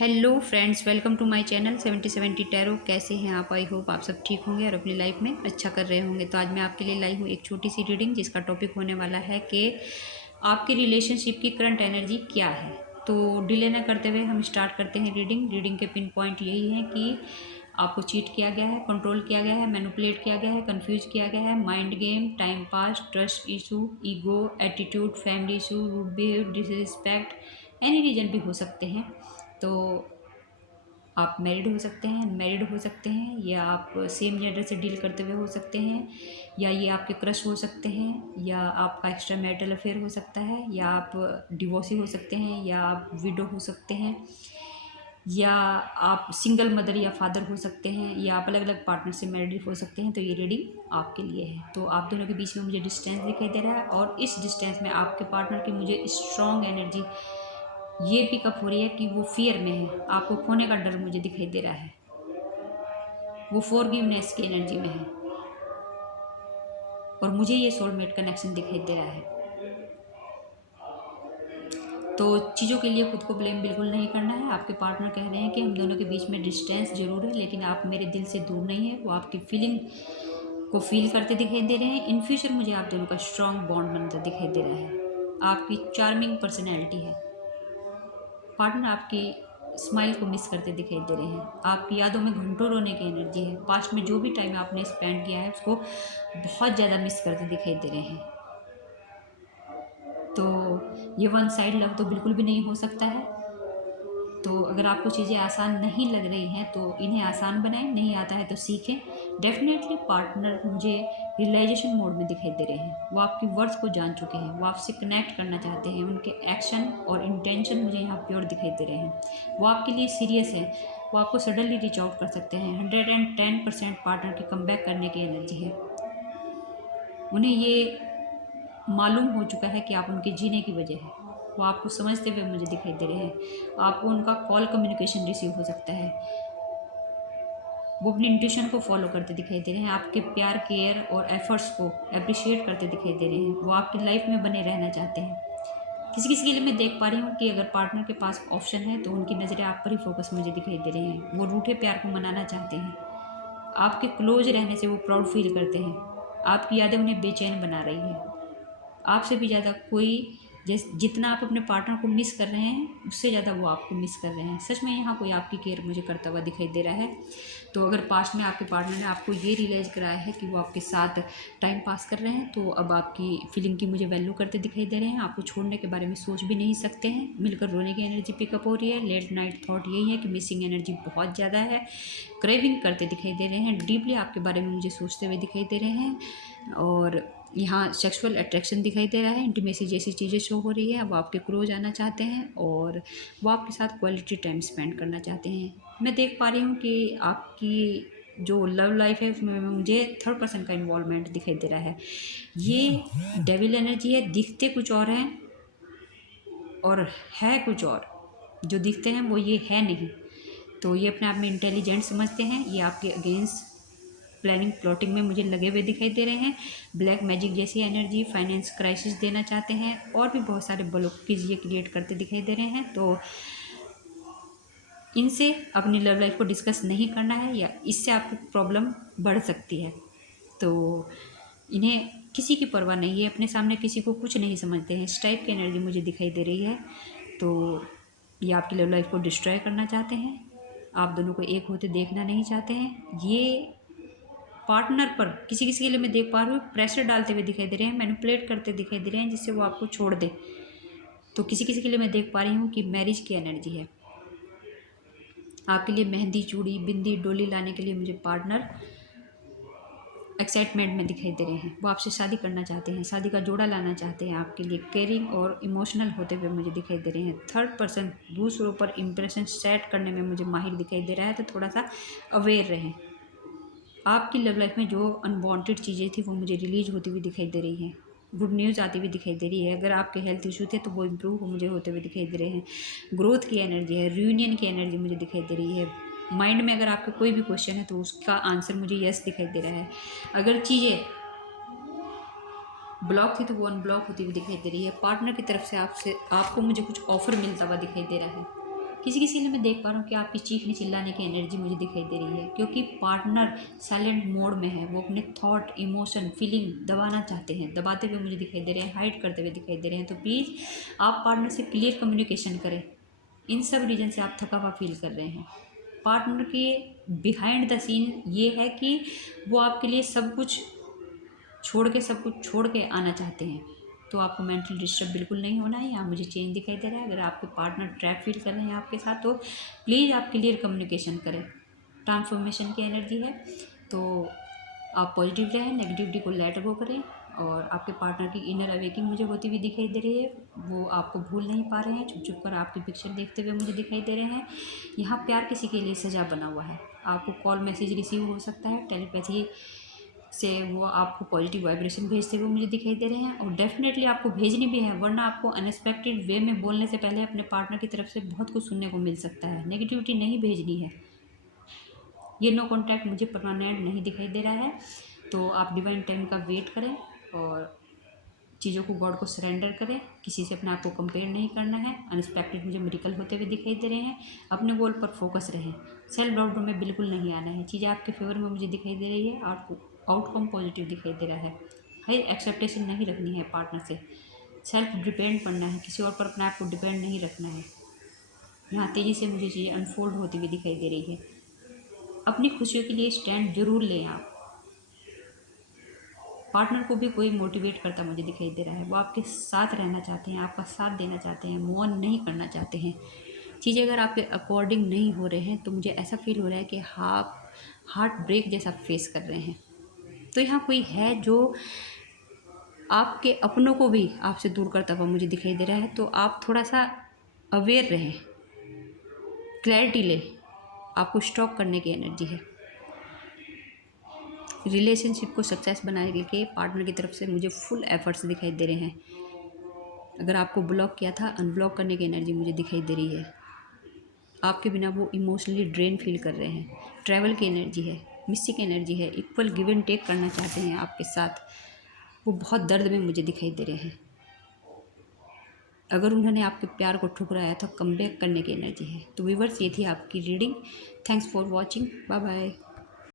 Hello friends, welcome to my channel 7070 tarot. कैसे हैं आप? आई होप आप सब ठीक होंगे और अपनी लाइफ में अच्छा कर रहे होंगे। तो आज मैं आपके लिए लाई हूँ एक छोटी सी रीडिंग जिसका टॉपिक होने वाला है कि आपकी रिलेशनशिप की करंट एनर्जी क्या है। तो डिले ना करते हुए हम स्टार्ट करते हैं रीडिंग के पिन पॉइंट यही है कि आपको चीट किया गया है, कंट्रोल किया गया है, मैनिपुलेट किया गया है, कंफ्यूज किया गया है, mind game, time pass, trust issue, ego, attitude, family issue, rude behave, disrespect, any reason भी हो सकते हैं। तो आप मैरिड हो सकते हैं, अनमैरिड हो सकते हैं, या आप सेम जेंडर से डील करते हुए हो सकते हैं, या ये आपके क्रश हो सकते हैं, या आपका एक्स्ट्रा मैरिटल अफेयर हो सकता है, या आप डिवोर्सी हो सकते हैं, या आप विडो हो सकते हैं, या आप सिंगल मदर या फादर हो सकते हैं, या आप अलग अलग पार्टनर से मैरिड हो सकते हैं। तो ये रीडिंग आपके लिए है। तो आप दोनों के बीच में मुझे डिस्टेंस दिखाई दे रहा है और इस डिस्टेंस में आपके पार्टनर की मुझे स्ट्रॉन्ग एनर्जी ये पिकअप हो रही है कि वो फियर में है, आपको खोने का डर मुझे दिखाई दे रहा है, वो फॉरगिवनेस की एनर्जी में है और मुझे ये सोलमेट कनेक्शन दिखाई दे रहा है। तो चीज़ों के लिए खुद को ब्लेम बिल्कुल नहीं करना है। आपके पार्टनर कह रहे हैं कि हम दोनों के बीच में डिस्टेंस जरूर है, लेकिन आप मेरे दिल से दूर नहीं है। वो आपकी फीलिंग को फील करते दिखाई दे रहे हैं। इन फ्यूचर मुझे आप दोनों का स्ट्रॉन्ग बॉन्ड बनता दिखाई दे रहा है। आपकी चार्मिंग पर्सनैलिटी है। पार्टनर आपकी स्माइल को मिस करते दिखाई दे रहे हैं। आपकी यादों में घंटों रोने की एनर्जी है। पास्ट में जो भी टाइम आपने स्पेंड किया है उसको बहुत ज़्यादा मिस करते दिखाई दे रहे हैं। तो ये वन साइड लव तो बिल्कुल भी नहीं हो सकता है। तो अगर आपको चीज़ें आसान नहीं लग रही हैं तो इन्हें आसान बनाएं, नहीं आता है तो सीखें। डेफिनेटली पार्टनर मुझे रियलाइजेशन मोड में दिखाई दे रहे हैं। वो आपकी वर्थ को जान चुके हैं, वो आपसे कनेक्ट करना चाहते हैं। उनके एक्शन और इंटेंशन मुझे यहाँ प्योर दिखाई दे रहे हैं। वो आपके लिए सीरियस है। वो आपको सडनली रीच आउट कर सकते हैं। 110% पार्टनर की कमबैक करने की एनर्जी है। उन्हें ये मालूम हो चुका है कि आप उनके जीने की वजह है। वो आपको समझते हुए मुझे दिखाई दे रहे हैं। आपको उनका कॉल कम्युनिकेशन रिसीव हो सकता है। वो अपनी इंट्यूशन को फॉलो करते दिखाई दे रहे हैं। आपके प्यार, केयर और एफर्ट्स को अप्रिशिएट करते दिखाई दे रहे हैं। वो आपकी लाइफ में बने रहना चाहते हैं। किसी किसी के लिए मैं देख पा रही हूँ कि अगर पार्टनर के पास ऑप्शन है तो उनकी नज़रें आप पर ही फोकस मुझे दिखाई दे रही हैं। वो रूठे प्यार को मनाना चाहते हैं। आपके क्लोज रहने से वो प्राउड फील करते हैं। आपकी यादें उन्हें बेचैन बना रही है। आपसे भी ज़्यादा कोई, जितना आप अपने पार्टनर को मिस कर रहे हैं उससे ज़्यादा वो आपको मिस कर रहे हैं। सच में यहाँ कोई आपकी केयर मुझे करता हुआ दिखाई दे रहा है। तो अगर पास्ट में आपके पार्टनर ने आपको ये रियलाइज़ कराया है कि वो आपके साथ टाइम पास कर रहे हैं, तो अब आपकी फीलिंग की मुझे वैल्यू करते दिखाई दे रहे हैं। आपको छोड़ने के बारे में सोच भी नहीं सकते हैं। मिलकर रोने की एनर्जी पिकअप हो रही है। लेट नाइट थॉट यही है कि मिसिंग एनर्जी बहुत ज़्यादा है। क्रेविंग करते दिखाई दे रहे हैं। डीपली आपके बारे में मुझे सोचते हुए दिखाई दे रहे हैं। और यहाँ सेक्सुअल अट्रैक्शन दिखाई दे रहा है। इंटीमेसी जैसी चीज़ें शो हो रही है। वो आपके क्लोज आना चाहते हैं और वो आपके साथ क्वालिटी टाइम स्पेंड करना चाहते हैं। मैं देख पा रही हूँ कि आपकी जो लव लाइफ है उसमें मुझे थर्ड पर्सन का इन्वॉल्वमेंट दिखाई दे रहा है। ये डेविल एनर्जी है। दिखते कुछ और हैं और है कुछ और। जो दिखते हैं वो ये है नहीं। तो ये अपने आप में इंटेलिजेंट समझते हैं। ये आपके अगेंस्ट प्लानिंग प्लॉटिंग में मुझे लगे हुए दिखाई दे रहे हैं। ब्लैक मैजिक जैसी एनर्जी, फाइनेंस क्राइसिस देना चाहते हैं और भी बहुत सारे ब्लॉकेज ये क्रिएट करते दिखाई दे रहे हैं। तो इनसे अपनी लव लाइफ को डिस्कस नहीं करना है या इससे आपकी प्रॉब्लम बढ़ सकती है। तो इन्हें किसी की परवाह नहीं है। अपने सामने किसी को कुछ नहीं समझते हैं। इस टाइप की एनर्जी मुझे दिखाई दे रही है। तो ये आपकी लव लाइफ को डिस्ट्रॉय करना चाहते हैं। आप दोनों को एक होते देखना नहीं चाहते हैं। ये पार्टनर पर किसी किसी के लिए मैं देख पा रही हूँ प्रेशर डालते हुए दिखाई दे रहे हैं, मैनिपुलेट करते दिखाई दे रहे हैं जिससे वो आपको छोड़ दे। तो किसी किसी के लिए मैं देख पा रही हूँ कि मैरिज की एनर्जी है। आपके लिए मेहंदी, चूड़ी, बिंदी, डोली लाने के लिए मुझे पार्टनर एक्साइटमेंट में दिखाई दे रहे हैं। वो आपसे शादी करना चाहते हैं, शादी का जोड़ा लाना चाहते हैं। आपके लिए केयरिंग और इमोशनल होते हुए मुझे दिखाई दे रहे हैं। थर्ड पर्सन दूसरों पर इंप्रेशन सेट करने में मुझे माहिर दिखाई दे रहा है। तो थोड़ा सा अवेयर रहें। आपकी लव लाइफ में जो अनवांटेड चीज़ें थी वो मुझे रिलीज होती हुई दिखाई दे रही हैं। गुड न्यूज़ आती हुई दिखाई दे रही है। अगर आपके हेल्थ इशू थे तो वो इम्प्रूव हो मुझे होते हुए दिखाई दे रहे हैं। ग्रोथ की एनर्जी है, रियूनियन की एनर्जी मुझे दिखाई दे रही है। माइंड में अगर आपका कोई भी क्वेश्चन है तो उसका आंसर मुझे यस दिखाई दे रहा है। अगर चीज़ें ब्लॉक थी तो वो अनब्लॉक होती हुई दिखाई दे रही है। पार्टनर की तरफ से आपको मुझे कुछ ऑफर मिलता हुआ दिखाई दे रहा है। किसी किसी में मैं देख पा रहा हूँ कि आपकी चीखने चिल्लाने की एनर्जी मुझे दिखाई दे रही है, क्योंकि पार्टनर साइलेंट मोड में है। वो अपने थॉट, इमोशन, फीलिंग दबाना चाहते हैं, दबाते हुए मुझे दिखाई दे रहे हैं, हाइड करते हुए दिखाई दे रहे हैं। तो प्लीज़ आप पार्टनर से क्लियर कम्युनिकेशन करें। इन सब रीजन से आप थका हुआ फील कर रहे हैं। पार्टनर के बिहाइंड द सीन ये है कि वो आपके लिए सब कुछ छोड़ के आना चाहते हैं। तो आपको मेंटल डिस्टर्ब बिल्कुल नहीं होना है। यहाँ मुझे चेंज दिखाई दे रहा है। अगर आपके पार्टनर ट्रैप फील कर रहे हैं आपके साथ, तो प्लीज़ आप क्लियर कम्युनिकेशन करें। ट्रांसफॉर्मेशन की एनर्जी है, तो आप पॉजिटिव रहें, नेगेटिविटी को लेट गो करें। और आपके पार्टनर की इनर अवेकिंग मुझे होती हुई दिखाई दे रही है। वो आपको भूल नहीं पा रहे हैं, चुप चुप कर आपकी पिक्चर देखते हुए मुझे दिखाई दे रहे हैं। यहाँ प्यार किसी के लिए सजा बना हुआ है। आपको कॉल मैसेज रिसीव हो सकता है, टेलीपैथी से वो आपको पॉजिटिव वाइब्रेशन भेजते हुए मुझे दिखाई दे रहे हैं। और डेफिनेटली आपको भेजनी भी है, वरना आपको अनएक्सपेक्टेड वे में बोलने से पहले अपने पार्टनर की तरफ से बहुत कुछ सुनने को मिल सकता है। नेगेटिविटी नहीं भेजनी है। ये नो कॉन्टैक्ट मुझे परमानेंट नहीं दिखाई दे रहा है। तो आप डिवाइन टाइम का वेट करें और चीज़ों को गॉड को सरेंडर करें। किसी से अपने आप को कंपेयर नहीं करना है। अनएक्सपेक्टेड मुझे मेडिकल होते हुए दिखाई दे रहे हैं। अपने गोल पर फोकस रहें। सेल्फ डाउट में बिल्कुल नहीं आना है। चीज़ें आपके फेवर में मुझे दिखाई दे रही है और आउटकम पॉजिटिव दिखाई दे रहा है। हाई एक्सेप्टेशन नहीं रखनी है पार्टनर से। सेल्फ डिपेंड बनना है, किसी और पर अपने आप को डिपेंड नहीं रखना है। यहाँ तेज़ी से मुझे चीज़ें अनफोल्ड होती हुई दिखाई दे रही है। अपनी खुशियों के लिए स्टैंड जरूर लें आप। पार्टनर को भी कोई मोटिवेट करता मुझे दिखाई दे रहा है। वो आपके साथ रहना चाहते हैं, आपका साथ देना चाहते हैं, मूव ऑन नहीं करना चाहते हैं। चीज़ें अगर आपके अकॉर्डिंग नहीं हो रहे हैं तो मुझे ऐसा फील हो रहा है कि आप हार्ट ब्रेक जैसा फेस कर रहे हैं। तो यहाँ कोई है जो आपके अपनों को भी आपसे दूर करता हुआ मुझे दिखाई दे रहा है। तो आप थोड़ा सा अवेयर रहें, क्लैरिटी लें। आपको स्टॉप करने की एनर्जी है। रिलेशनशिप को सक्सेस बनाने के पार्टनर की तरफ से मुझे फुल एफर्ट्स दिखाई दे रहे हैं। अगर आपको ब्लॉक किया था, अनब्लॉक करने की एनर्जी मुझे दिखाई दे रही है। आपके बिना वो इमोशनली ड्रेन फील कर रहे हैं। ट्रैवल की एनर्जी है, मिस्टिक एनर्जी है, इक्वल गिव एंड टेक करना चाहते हैं आपके साथ। वो बहुत दर्द में मुझे दिखाई दे रहे हैं। अगर उन्होंने आपके प्यार को ठुकराया तो कम बैक करने की एनर्जी है। तो व्यूअर्स, ये थी आपकी reading. Thanks for watching. Bye bye.